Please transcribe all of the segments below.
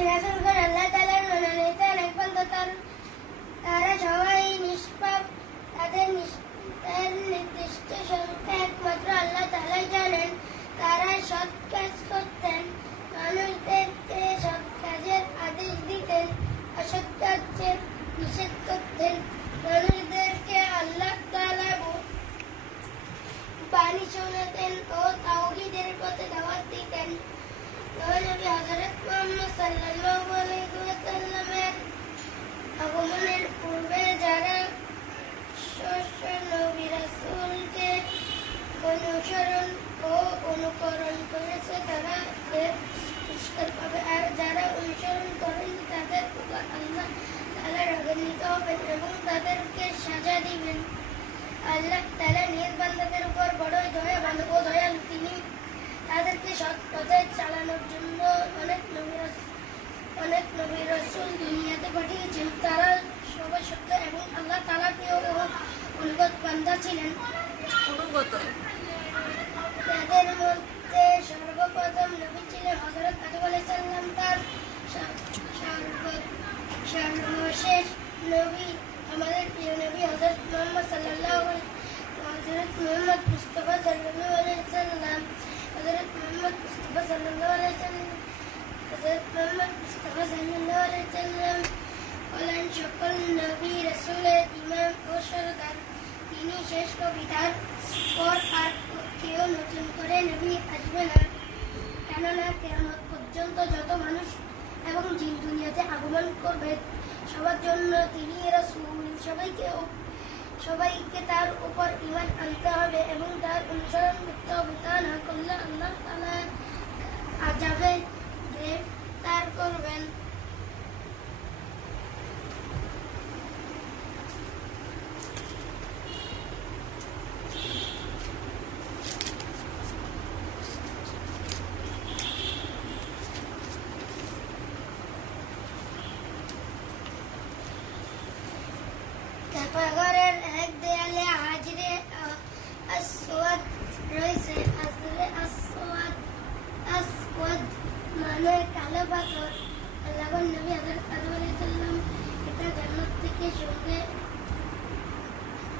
নবী রাসূলগণ আল্লাহ তাআলার মনোনীত নেকবান্দা, তারা সবাই নিষ্পাপ। তাদের নির্দিষ্ট সংখ্যা একমাত্র আল্লাহ তাআলাই জানেন। তারা সৎ কাজ করতেন, মানুষদেরকে সৎ কাজের আদেশ দিতেন, অসৎ কাজের নিষেধ করতেন, মানুষদেরকে আল্লাহ তাআলার বাণী শোনাতেন ও তাওহীদের পথে দাওয়াত দিতেন। নবী হযরত মুহাম্মদ সাল্লাল্লাহু আলাইহি ওয়াসাল্লামের আগমনের পূর্বে যারা নবী রাসূলকে অনুসরণ ও অনুকরণ করেছে তারা এর পুরস্কার পাবে, আর যারা অনুসরণ করেনি তাদের উপর আল্লাহ তাআলা রাগান্বিত হবেন এবং তাদেরকে সাজা দিবেন। আল্লাহ তাআলা নিজ বান্দাদের উপর বড়ই দয়াবান ও দয়ালু। তিনি তাদেরকে সৎ পথে চালানোর জন্য অনেক নবী রাসূল দুনিয়াতে পাঠিয়েছেন। তারা সবাই সত্য এবং আল্লাহ তাআলার প্রিয় ও অনুগত বান্দা ছিলেন। তাদের মধ্যে সর্বপ্রথম নবী ছিলেন হযরত আদম আলাইহিস সালাম। তার সর্বশেষ নবী আমাদের প্রিয় নবী হযরত মুহাম্মদ সাল্লাল্লাহু আলাইহি হযরত মুহাম্মদ মুস্তাফা সাল্লাল্লাহু আলাইহি সাল্লাম হযরত মুহাম্মদ মুস্তাফা সাল্লাল্লাহু আলাইহি সাল্লাম হলেন সকল নবী রাসূলের ইমাম ও সরদার। তিনি শেষ নবী। তার পর আর কেউ নতুন করে নবী আসবে না, কেননা কিয়ামত পর্যন্ত যত মানুষ এবং জিন দুনিয়াতে আগমন করবে সবার জন্য তিনি রাসূল। সবাইকে তার উপর ঈমান আনতে হবে এবং তার অনুসরণ করতে হবে। তা না করলে আল্লাহ তাআলা আযাবে গ্রেফতার করবেন। কাবাঘরের এক দেয়ালে হাজরে আসওয়াদ রয়েছে। হাজরে আসওয়াদ মানে কালো পাথর। আল্লাহর নবী হযরত আদম আলাইহিস সালাম এটা জান্নাত থেকে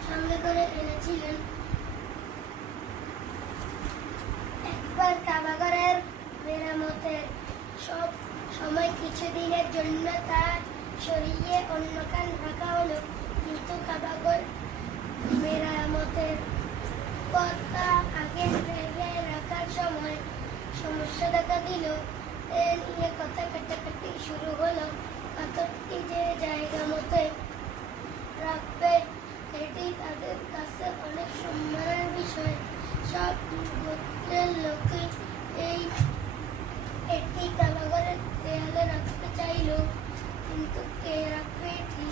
সঙ্গে করে এনেছিলেন। একবার কাবাঘরের মেরামতের সময় কিছুদিনের জন্য তা সরিয়ে অন্যখানে রাখা হলো, কিন্তু কাবাঘর মেরামতের কথা আগে জায়গায় রাখার সময় সমস্যা দেখা দিল। এ নিয়ে কথা কাটাকাটি শুরু হলো। পাথরটি যে জায়গা মতো রাখবে এটি তাদের কাছে অনেক সম্মানের বিষয়। সব গোত্রের লোকে এটি কাবাঘরের দেয়ালে রাখতে চাইল, কিন্তু কে রাখবে এটি?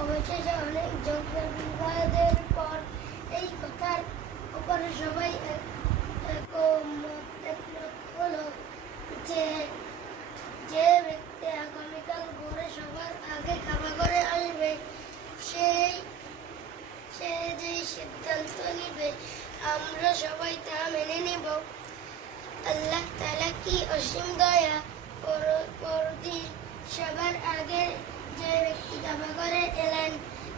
অবশেষে অনেক ঝগড়া বিবাদের পর এই কথার উপরে সবাই একমত হলো যে ব্যক্তি আগামীকাল ভোরে সবার আগে কাবাঘরে আসবে সে যেই সিদ্ধান্ত নিবে আমরা সবাই তা মেনে নেব। আল্লাহ তাআলা কি অসীম দয়া পরদিন। সবার আগে যে ব্যক্তি কাবাঘরে এলেন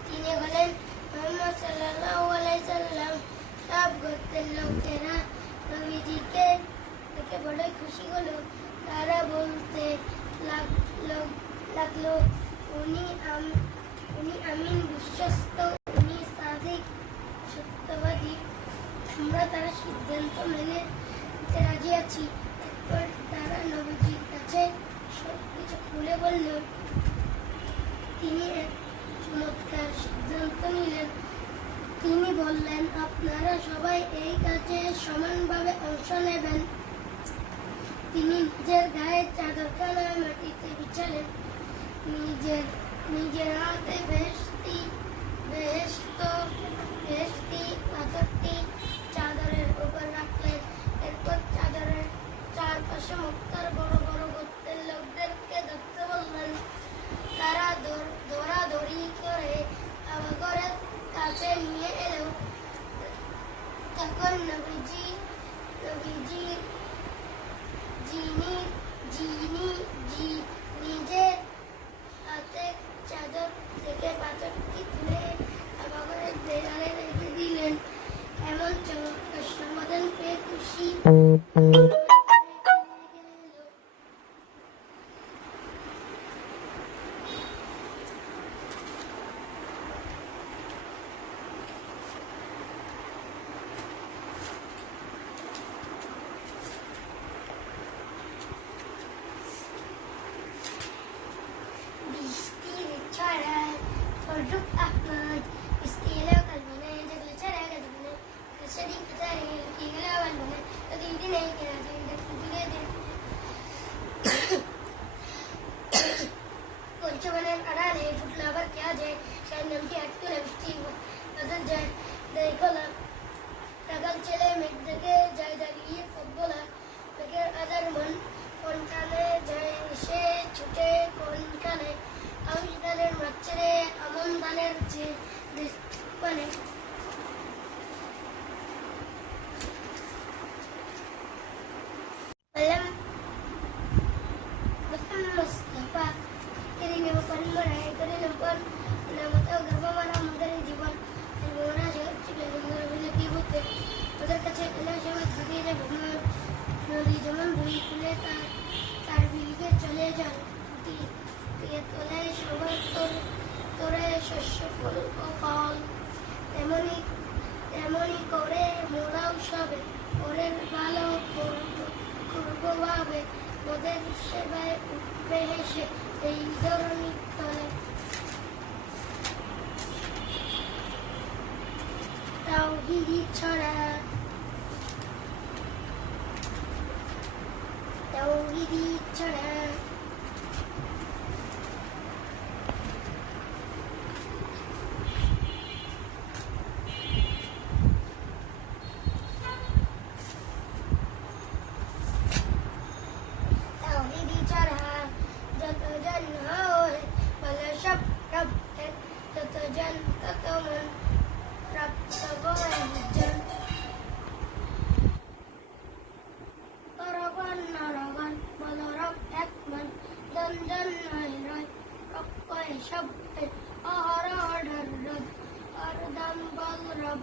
তিনি হলেন মুহাম্মদ সাল্লাল্লাহু আলাইহি সাল্লাম। সব গোত্রের লোকেরা নবীজিকে দেখে বড় খুশি হলো। তারা বলতে লাগলো উনি আমিন, বিশ্বস্ত, উনি সাদিক, সত্যবাদী। আমরা তার সিদ্ধান্ত মেনে নিতে রাজি আছি। এরপর তারা নবীজির কাছে সবকিছু খুলে বলল। তিনি এক চমৎকার সিদ্ধান্ত নিলেন। তিনি বললেন, আপনারা সবাই এই কাজে সমানভাবে অংশ নেবেন। তিনি নিজের গায়ে চাদরখানা মাটিতে বিছালেন, নিজের হাতে বেহেশতি পাথরটি চাদরের উপর রাখলেন। এরপর চাদরের চারপাশে মক্কার বড় বড় গোত্রের লোকদেরকে ধরতে বললেন। তারা দৌড়াদৌড়ি করে কাবাঘরের কাছে নিয়ে এলো। তখন নবীজি নিজের হাতে চাদর থেকে পাথরটি তুলে আমাদের দেয়ালে রেখে দিলেন। এমন চমৎকার সমাধান পেয়ে খুশি বৃষ্টির ছড়ায় ফররুখ আহমদ স্টিল কালবনে জগলে ছড়ায় গাজবনে কসরি কতারে কি গলা বলবনে তো দিদি নেই কেনা দিদি তুলে দে পরিচবনের আড়ালে ফুটলো আবার क्या যায় সেই নামটি আটকে বৃষ্টি বদল যায় দেখো না টাকাল ছেলে মেঘ দেখে যায় দাঁড়িয়ে কব্বলা মেঘের আদার মন কোনখানে যায় সে ছুটে কোনখানে আউশ ধানের মাছেরে আমন ধানের যে মানে Alam, betul Mustafa. Kiri ni bukan berai, kiri ni bukan. Nama tahu gerba mana mungkin jiwan. Mana jaga cikgu dengar bila kibut. Udah kecil bila jaga thaki je benar. Nadi zaman bui kule tar bilge chale jae. Tiye tole shobar tore shosho ful o fal. এমনি করে মোরাও সবে ওরের ভালো করবো ভাবে ওদের সেবায় উঠবে হেসে এই ধরনের তলে তাওহীদি ছড়া যত জন হয় বলে সব রব যত জন তত মন রব তব একজন করবান নরগান বল রব এক মন জন জন নয় রয় রব কয় সব অহর অর্ডার রব আর দাম বল রব